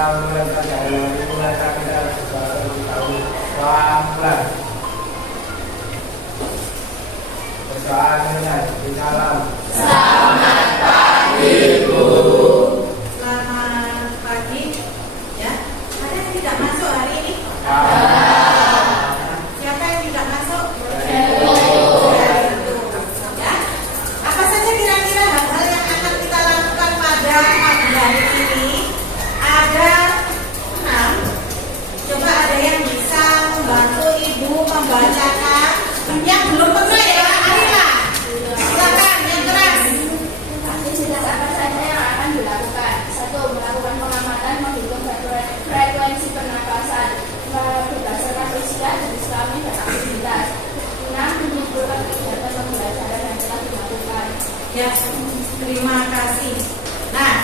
Selamat pagi, Bu. Selamat pagi. Ya, ada yang tidak masuk hari ini? Siapa yang tidak masuk? Ya. Apa saja kira-kira hal-hal yang akan kita lakukan pada pagi hari ini? Ada 6. Coba ada yang bisa membantu Ibu membacakan. Yang belum pernah ya, ayolah. Silakan yang keras. Aktivitas apa saja yang akan dilakukan? 1. Melakukan pengamatan menghitung frekuensi pernapasan berdasarkan usia, jenis kelamin, dan aktivitas. 6. Menyimpulkan kegiatan pembelajaran yang telah dilakukan. Ya, terima kasih. Nah,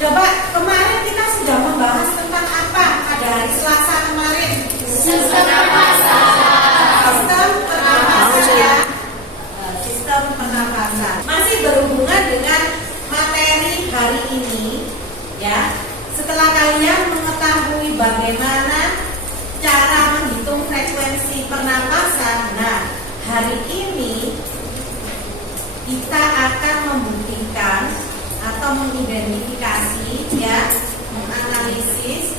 coba kemarin kita sudah membahas tentang apa pada hari Selasa kemarin? Sistem pernapasan. Sistem pernapasan ya. Sistem pernapasan. Masih berhubungan dengan materi hari ini ya. Setelah kalian mengetahui bagaimana cara menghitung frekuensi pernapasan, nah hari ini kita akan membuktikan atau mengidentifikasi ya, menganalisis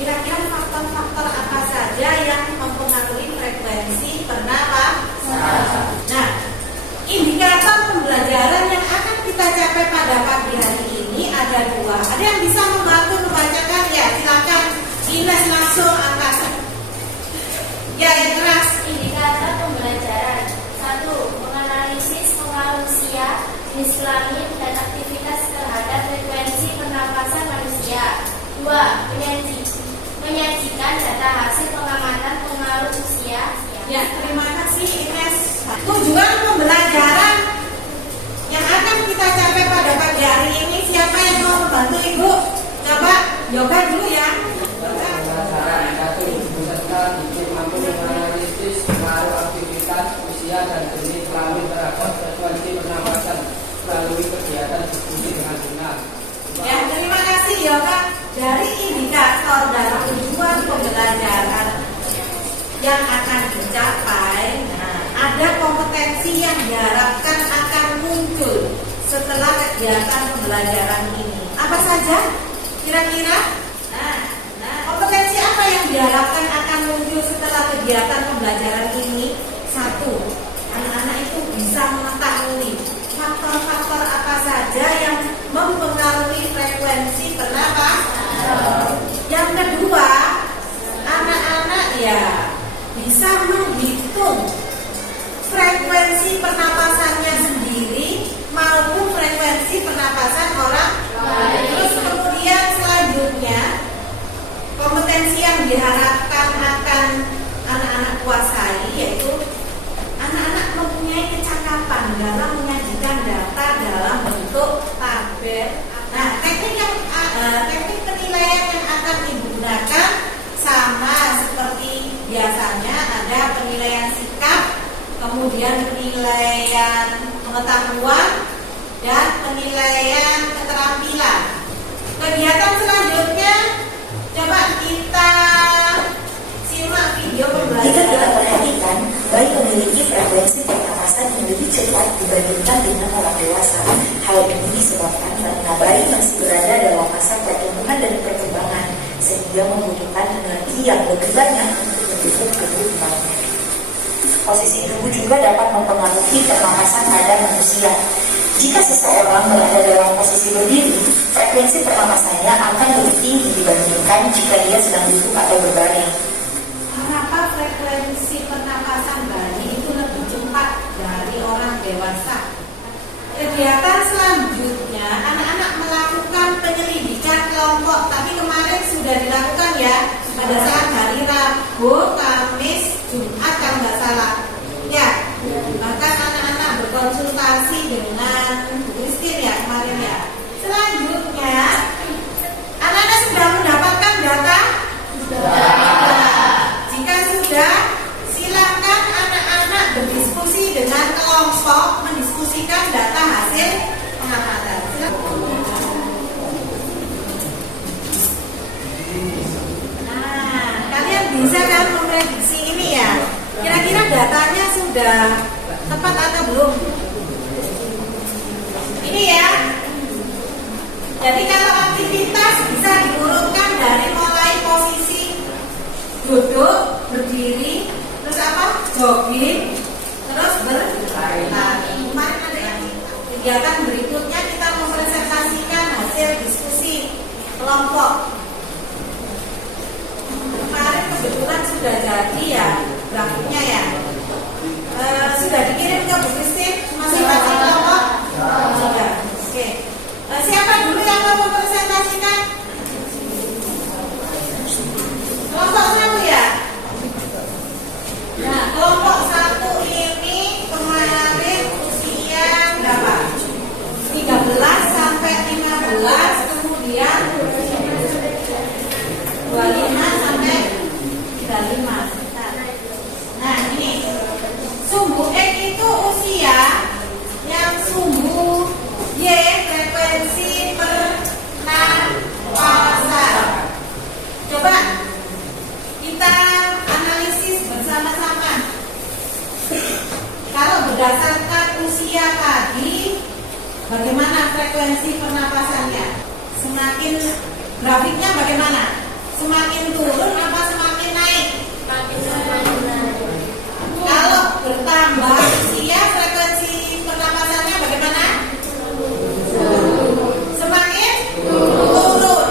kira-kira faktor-faktor apa saja yang mempengaruhi frekuensi pernapasan. Nah, indikator pembelajaran yang akan kita capai pada pagi hari ini ada 2. Ada yang bisa membantu membacakan ya? Silakan Ines langsung angkat. Ya, yang keras. Indikator pembelajaran. 1. Menganalisis pengaruh usia, jenis kelamin, dan aktivitas terhadap frekuensi pernapasan manusia. 2. Menyajikan data hasil pengamatan pengaruh usia. Ya, terima kasih Ines. Tujuan pembelajaran yang akan kita capai pada pagi hari ini, siapa yang mau membantu Ibu? Coba yoga dulu ya. Pembelajaran 1. Peserta didik mampu menganalisis pengaruh aktivitas usia dan jenis kelamin terhadap frekuensi pernapasan melalui kegiatan diskusi dengan benar. Ya, terima kasih yoga. Dari indikator dan tujuan pembelajaran yang akan dicapai, nah, ada kompetensi yang diharapkan akan muncul setelah kegiatan pembelajaran ini. Apa saja? Kira-kira? Nah, kompetensi apa yang diharapkan akan muncul setelah kegiatan pembelajaran ini? 1. Anak-anak itu bisa mengetahui faktor-faktor apa saja yang mempengaruhi frekuensi pernapasan. Yang kedua, anak-anak ya bisa menghitung frekuensi pernapasannya sendiri maupun frekuensi pernapasan orang lain. Terus kemudian selanjutnya kompetensi yang diharapkan akan anak-anak kuasai yaitu anak-anak mempunyai kecakapan dalam menyajikan data dalam bentuk tabel. Nah, teknik penilaian yang akan digunakan sama seperti biasanya, ada penilaian sikap, kemudian penilaian pengetahuan, dan penilaian keterampilan. Kegiatan selanjutnya, coba kita simak video Jika pembelajaran. kita perhatikan, bayi memiliki frekuensi pernapasan yang lebih cepat dibandingkan dengan orang dewasa. Hal ini disebabkan karena bayi masih berada dalam masa pertumbuhan dan perkembangan, sehingga membutuhkan energi yang lebih banyak untuk mendukung tubuh kembangnya. Posisi tubuh juga dapat mempengaruhi pernapasan pada manusia. Jika seseorang berada dalam posisi berdiri, frekuensi pernapasannya akan lebih tinggi dibandingkan jika dia sedang duduk atau berbaring. Kenapa frekuensi pernapasan bayi itu lebih cepat dari orang dewasa? Kegiatan selanjutnya, anak-anak melakukan penyelidikan kelompok. Tapi kemarin sudah dilakukan ya, pada saat hari Rabu, Kamis, Jumat kalau nggak salah. Ya, bahkan anak-anak berkonsultasi dengan Bu Christine ya kemarin ya. Selanjutnya, anak-anak sudah mendapatkan data? Jika sudah, silakan anak-anak berdiskusi dengan kelompok, mendiskusikan data hasil pengamatan. sudah tepat atau belum? Ini ya. Jadi kalau aktivitas bisa diurutkan dari mulai posisi duduk, berdiri, terus apa? Jogging, terus berlari. Kemarin ada yang kegiatan berikutnya kita mempresentasikan hasil diskusi kelompok. Kemarin kebetulan sudah jadi ya grafiknya ya. Sudah dikirim ke Bu Kristin masing-masing kelompok? Sudah. Oke. Siapa dulu yang mau mempresentasikan? Kelompok 1 ya? Nah, kelompok 1 ini kemarin usia berapa? 13 sampai 15, kemudian 25 sampai 35. Nah, ini sumbu X itu usia, yang sumbu Y frekuensi pernapasan. Coba kita analisis bersama-sama. Kalau berdasarkan usia tadi, bagaimana frekuensi pernapasannya? Semakin grafiknya bagaimana? Semakin turun apa semakin naik? Kalau bertambah usia, frekuensi pernapasannya bagaimana? Semakin turun.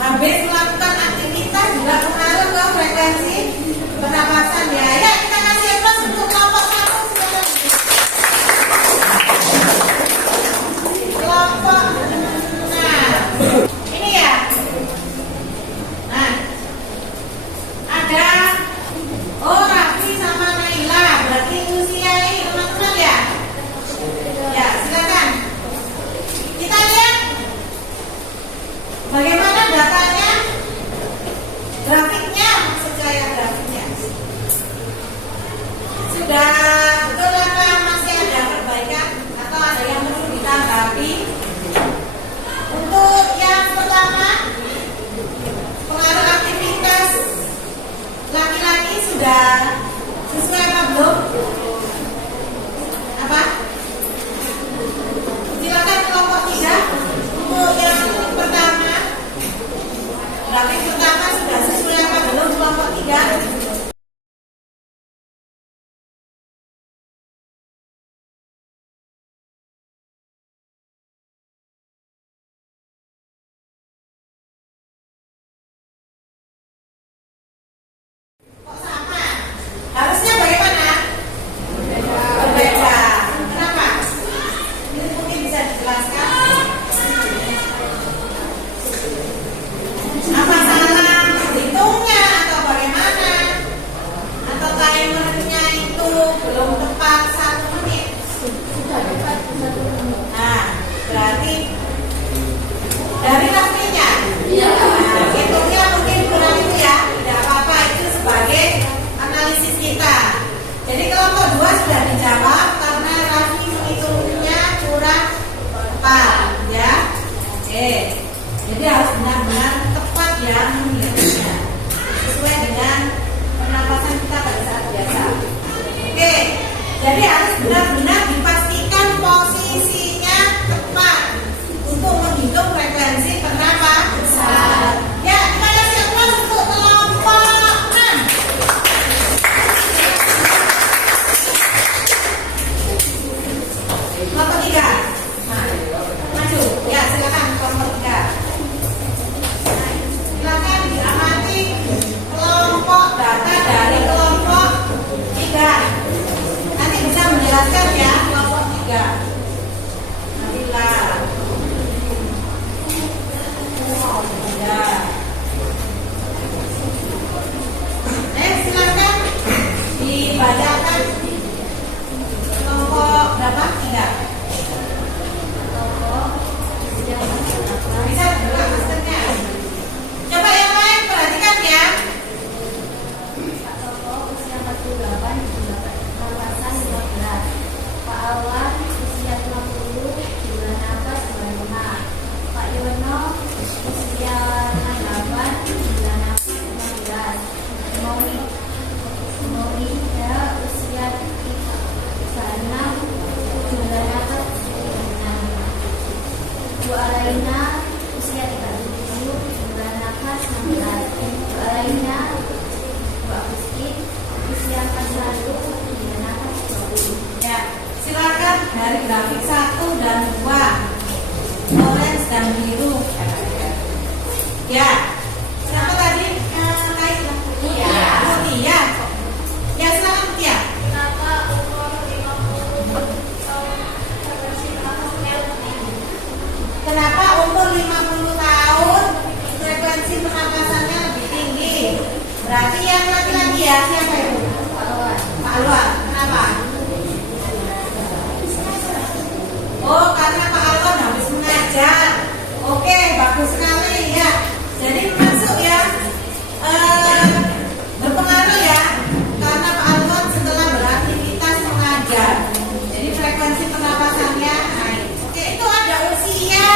Habis melakukan aktivitas juga pengaruh ke frekuensi pernapasan ya. Ya, kita kasih plus untuk kelompok 1. Kelompok. Nah, ini ya. Nah, ada Raffi sama Naila. Berarti usia ini teman-teman ya. Ya, silakan. Kita lihat bagaimana datanya, grafiknya, maksud saya grafiknya. Sudah betul apa masih ada perbaikan atau ada yang perlu ditanggapi? Untuk yang pertama, pengaruh aktivitas laki-laki sudah sesuai apa belum? Apa? Silakan kelompok 3. Untuk yang pertama, grafik pertama sudah sesuai apa belum kelompok 3? Kok sama? Harusnya bagaimana? Berbeda. Kenapa? Ini mungkin bisa dijelaskan. Apa salah hitungnya atau bagaimana? Atau timernya itu belum tepat 1 menit? Nah, berarti dari grafiknya. Nah, hitungnya mungkin kurang itu ya. Tidak apa-apa, itu sebagai analisis kita. Jadi kelompok 2 sudah dijawab karena Raffi menghitungnya kurang tepat ya. Oke. Jadi harus benar-benar tepat ya menghitungnya. Sesuai dengan pernapasan kita pada saat biasa. Oke. Jadi harus benar-benar dipastikan posisinya tepat untuk menghitung frekuensi pernapasan. Ya, kita kasih aplaus untuk kelompok 6. Kelompok 3. Nah, maju. Ya, silakan kelompok 3. Silakan diamati kelompok data dari kelompok 3. Nanti bisa menjelaskan ya kelompok 3. Nabila. Ya. Silakan dibacakan kelompok berapa? 3. Bisa buka masternya. Coba yang lain perhatikan ya. Pak Toto usia 48, pernapasan 15. Pak Awan usia 50, bulan nafas 25. Pak Yono usia 68, bulan nafas 15. Moni ya usia Alaina usia 37, Ibu Nafas 16, Ibu Alaina, Ibu Agustin usia 41, Ibu Nafas 20. Ya, silakan dari grafik 1 dan 2, orange dan biru. Ya, siapa tadi? Iya. Iya. Ya, silakan Tia. Kenapa umur 50 tahun frekuensi pernapasannya lebih tinggi? Berarti yang laki-laki ya, siapa itu? Pak Alwan. Kenapa? Oh, karena Pak Alwan habis mengajar. Oke, bagus sekali ya. Jadi masuk ya, berpengaruh ya, karena Pak Alwan setelah beraktivitas mengajar, jadi frekuensi pernapasannya naik. Oke, itu ada usia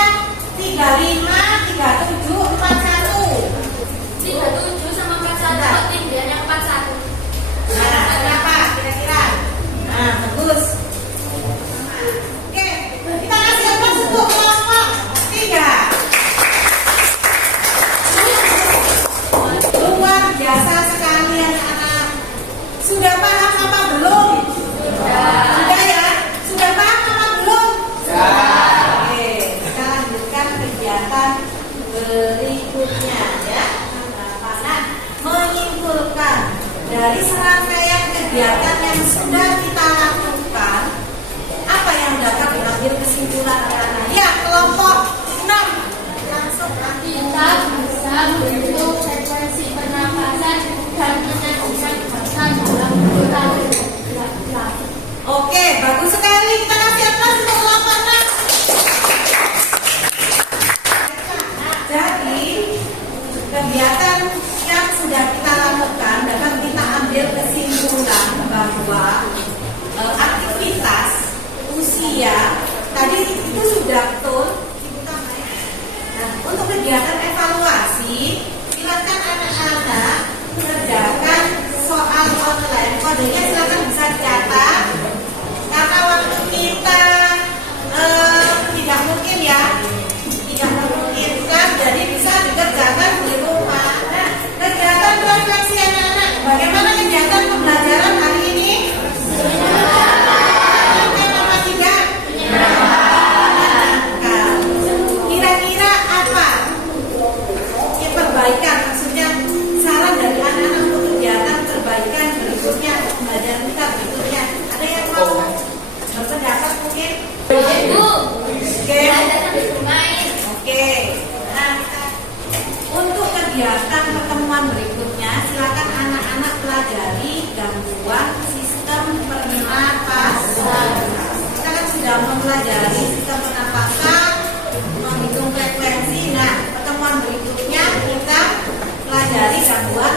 35, 37, 41. 37 sama 41 kok tingginya 41. Nah, kenapa kira-kira? Nah, bagus. Oke, kita kasih apa untuk kelompok 3. Luar biasa sekali anak-anak. Sudah paham apa belum? Sudah ya? Sudah paham apa belum? Oke, kita lanjutkan kegiatan berikutnya ya. Nah, menyimpulkan dari serangkaian kegiatan yang sudah kita lakukan, apa yang dapat diambil kesimpulan anak-anak? Ya, kelompok 6 langsung Kita bisa bentuk frekuensi pernapasan dan menentukan bahasa dalam tahun. Oke, bagus sekali. Kita kasih aplaus untuk kelompok 6. Jadi, kegiatan yang sudah kita lakukan dapat kita ambil kesimpulan bahwa aktivitas usia tadi itu sudah betul. Nah, untuk kegiatan evaluasi, silakan anak-anak kerjakan soal online. Kodenya silakan bisa dicatat. Karena waktu kita tidak mungkin ya, tidak memungkinkan, jadi bisa dikerjakan di rumah. Nah, kegiatan refleksi anak-anak, bagaimana kegiatan pembelajaran hari ini? Apa tidak? Kira-kira apa? Ya, perbaikan, maksudnya saran dari anak-anak untuk kegiatan perbaikan berikutnya, pembelajaran kita berikutnya. Ada yang mau berpendapat mungkin? Ibu, Oke. ada sambil bermain. Oke. Nah, untuk kegiatan pertemuan berikutnya, silakan anak-anak pelajari gangguan sistem pernapasan. Kita kan sudah mempelajari sistem pernapasan, menghitung frekuensi. Nah, pertemuan berikutnya kita pelajari gangguan